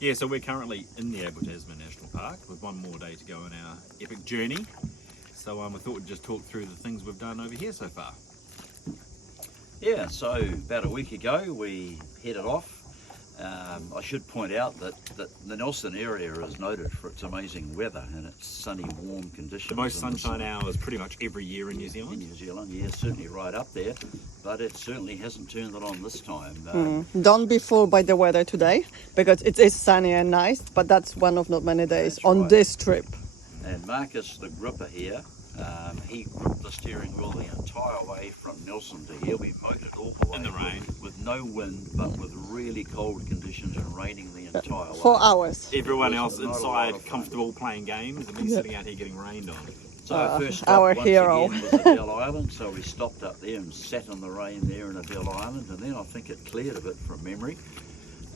Yeah, so we're currently in the Abel Tasman National Park with one more day to go on our epic journey. So I thought we'd just talk through the things we've done over here so far. Yeah, so about a week ago we headed off. I should point out that the Nelson area is noted for its amazing weather and its sunny, warm conditions. The most sunshine hours pretty much every year in New Zealand. In New Zealand, yeah, certainly right up there, but it certainly hasn't turned it on this time. Don't be fooled by the weather today, because it is sunny and nice, but that's one of not many days That's on right. this trip. And Marcus, the gripper here, he gripped the steering wheel the entire way from Nelson to here. We motored all the way In the rain. with no wind, but with really cold conditions and raining the entire way. 4 hours. Everyone It else was not a lot inside of fun. comfortable playing games, and me sitting out here getting rained on. So our first stop our once hero. again was Adele Island, so we stopped up there and sat in the rain there in Adele Island, and then I think it cleared a bit from memory.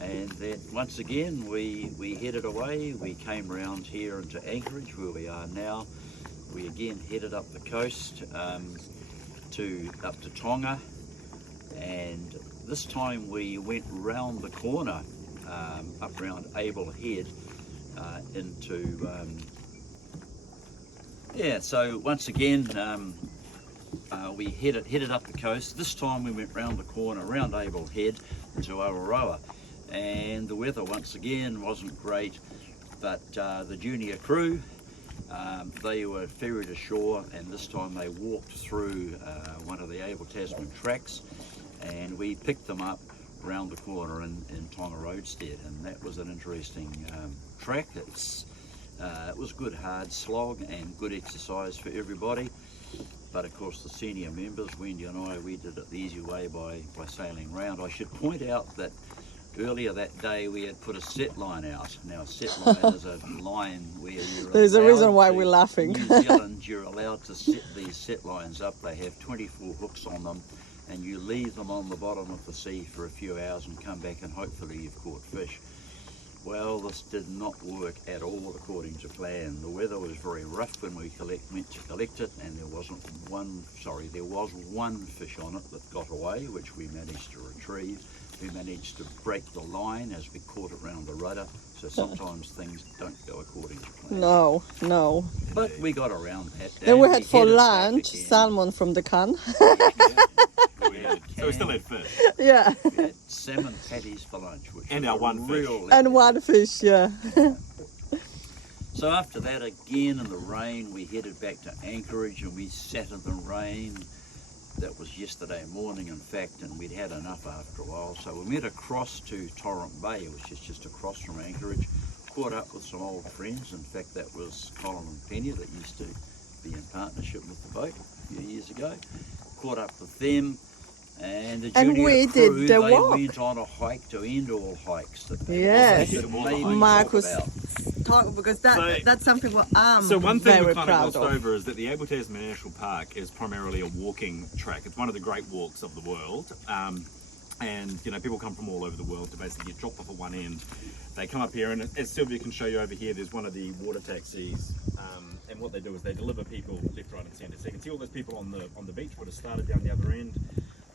And then once again we headed away. We came round here into Anchorage, where we are now. We again headed up the coast up to Tonga, and this time we went round the corner up round Abel Head into so once again we headed up the coast. This time we went round the corner around Abel Head into Awaroa, and the weather once again wasn't great, but the junior crew, they were ferried ashore, and this time they walked through one of the Abel Tasman tracks, and we picked them up round the corner in Tonga Roadstead, and that was an interesting track. It was good hard slog and good exercise for everybody, but of course the senior members, Wendy and I, we did it the easy way by sailing round. I should point out that earlier that day we had put a set line out. Now a set line is a line where you're There's a reason why to- we're laughing. In New Zealand, you're allowed to set these set lines up. They have 24 hooks on them, and you leave them on the bottom of the sea for a few hours and come back and hopefully you've caught fish. Well, this did not work at all according to plan. The weather was very rough when we went to collect it, and there was one fish on it that got away, which we managed to retrieve. We managed to break the line as we caught it round the rudder, so sometimes things don't go according to plan. No. But we got around that. Then we and had for headed back lunch again. salmon from the can. So we still had fish. Yeah. We had salmon patties for lunch, which And was our a one fish. real And one fish, yeah. So after that, again in the rain, we headed back to Anchorage, and we sat in the rain. That was yesterday morning, in fact, and we'd had enough after a while. So we went across to Torrent Bay, which is just across from Anchorage, caught up with some old friends. In fact, that was Colin and Penny that used to be in partnership with the boat a few years ago. Caught up with them, and the And junior we crew, did the they walk. went on a hike to end all hikes. That they Yes. that maybe talk Marcus, about. because So- that's something what I'm So one thing very we've kind of proud glossed of. over is that the Abel Tasman National Park is primarily a walking track. It's one of the great walks of the world. And you know, people come from all over the world to basically get dropped off at one end. They come up here, and as Sylvia can show you over here, there's one of the water taxis. And what they do is they deliver people left, right, and centre. So you can see all those people on the beach would have started down the other end.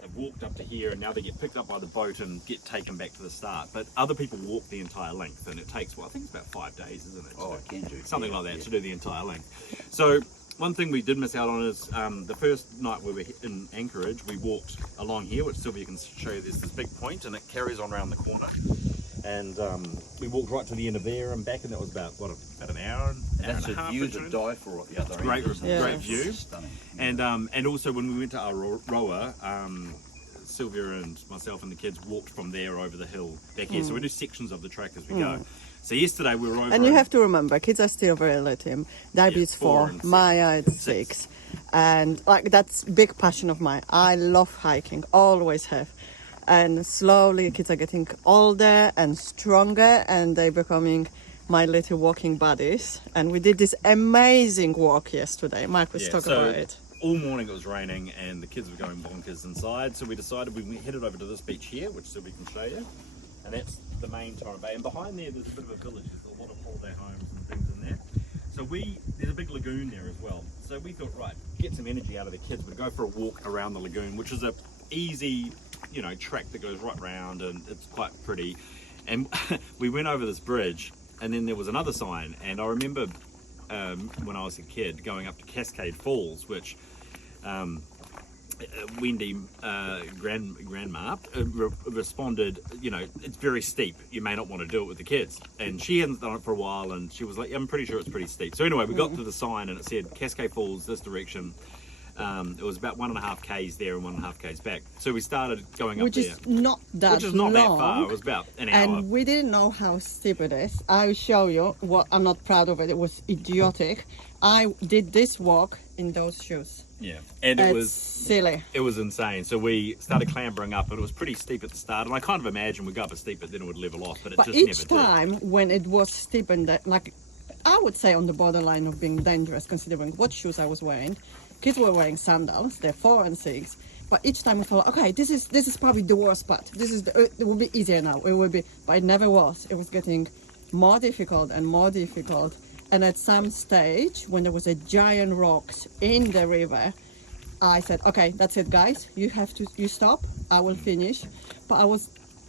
They've walked up to here, and now they get picked up by the boat and get taken back to the start. But other people walk the entire length, and it takes, well, I think it's about 5 days, isn't it? Oh, I can do Something like that, yeah. to do the entire length. So one thing we did miss out on is the first night we were in Anchorage, we walked along here, which Sylvia can show you. There's this big point, and it carries on around the corner. And we walked right to the end of there and back, and that was about an hour, That's and a a half. view or to two. die for at the other Great, end. isn't it? great view. Stunning. And also when we went to Aroa, Sylvia and myself and the kids walked from there over the hill back here. So we do sections of the track as we go. So yesterday we were over. And you have to remember, kids are still very little. David's 4, 4 and Maya is 6. And like that's big passion of mine. I love hiking, always have. And slowly kids are getting older and stronger, and they're becoming my little walking buddies. And we did this amazing walk yesterday. Marcus, Yeah, talk so about it. all morning it was raining and the kids were going bonkers inside, so we decided we headed over to this beach here, which Sylvia can show you, and that's the main Torrent Bay. And behind there, there's a bit of a village. There's a lot of holiday homes and things in there. So there's a big lagoon there as well. So we thought, right, get some energy out of the kids. We'd go for a walk around the lagoon, which is a easy, track that goes right round, and it's quite pretty. And we went over this bridge, and then there was another sign. And I remember when I was a kid going up to Cascade Falls, which Wendy, grandma, responded, you know, it's very steep. You may not want to do it with the kids. And she hadn't done it for a while, and she was like, I'm pretty sure it's pretty steep. So anyway, we got to the sign, and it said Cascade Falls, this direction. It was about 1.5 k's there and 1.5 k's back. So we started going up Which there. is not that Which is not that long. far. It was about an hour. And we didn't know how steep it is. I'll show you what I'm not proud of it. It was idiotic. I did this walk in those shoes. Yeah, and It's it was silly. it was insane. So we started clambering up, and it was pretty steep at the start. And I kind of imagined we'd go up a steep, but then it would level off. But it But just each never time when it was steep and that, like, I would say on the borderline of being dangerous, considering what shoes I was wearing. Kids were wearing sandals. They're 4 and 6. But each time we thought, okay, this is probably the worst part. This is it will be easier now. It will be, but it never was. It was getting more difficult and more difficult. And at some stage, when there was a giant rocks in the river, I said, okay, that's it, guys. You stop. I will finish. But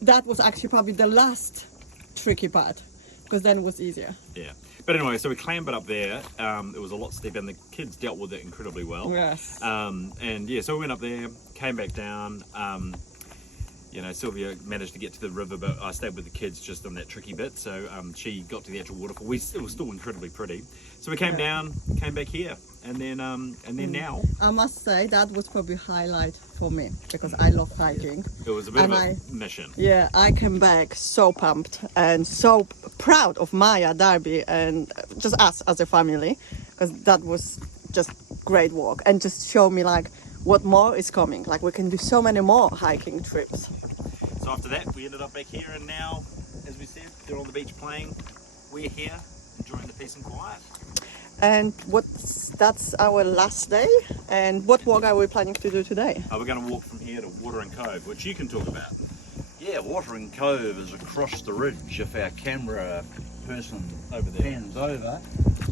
that was actually probably the last tricky part, because then it was easier. Yeah. But anyway, so we clambered up there. It was a lot steeper, and the kids dealt with it incredibly well. Yes. And yeah, so we went up there, came back down. You know, Sylvia managed to get to the river, but I stayed with the kids just on that tricky bit. So she got to the actual waterfall. It was still incredibly pretty. So we came down, came back here, and then now I must say that was probably highlight for me, because I love hiking. it was a bit And of a mission. Yeah, I came back so pumped and so proud of Maya, Darby, and just us as a family, because that was just great walk, and just show me like what more is coming. Like we can do so many more hiking trips. So after that, we ended up back here, and now, as we said, they're on the beach playing. We're here enjoying the peace and quiet. And that's our last day. And what walk are we planning to do today? We're going to walk from here to Watering Cove, which you can talk about. Yeah, Watering Cove is across the ridge. If our camera person Over there. pans over,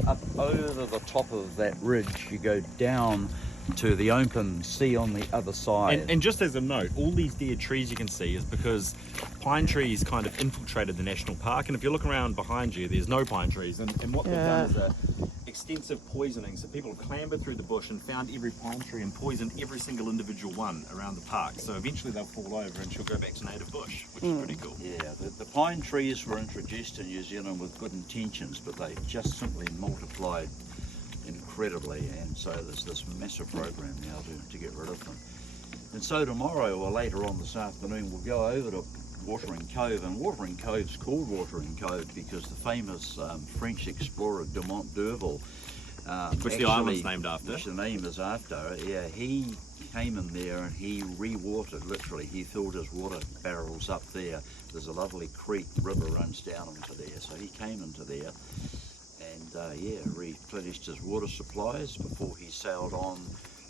up over the top of that ridge, you go down to the open sea on the other side. And just as a note, all these dead trees you can see is because pine trees kind of infiltrated the national park. And if you look around behind you, there's no pine trees. And what they've done is a extensive poisoning. So people have clambered through the bush and found every pine tree and poisoned every single individual one around the park. So eventually they'll fall over and she'll go back to native bush, which is pretty cool. Yeah, the pine trees were introduced in New Zealand with good intentions, but they've just simply multiplied incredibly, and so there's this massive program now to get rid of them. And so tomorrow, or later on this afternoon, we'll go over to Watering Cove, and Watering Cove's called Watering Cove because the famous French explorer Dumont d'Urville, Which the island's named after. which the name is after, yeah, he came in there and he re-watered, literally. He filled his water barrels up there. There's a lovely creek, river runs down into there, so he came into there and yeah, replenished his water supplies before he sailed on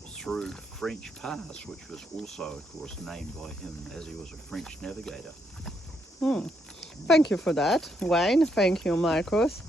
through French Pass, which was also, of course, named by him as he was a French navigator. Thank you for that, Wayne. Thank you, Marcos.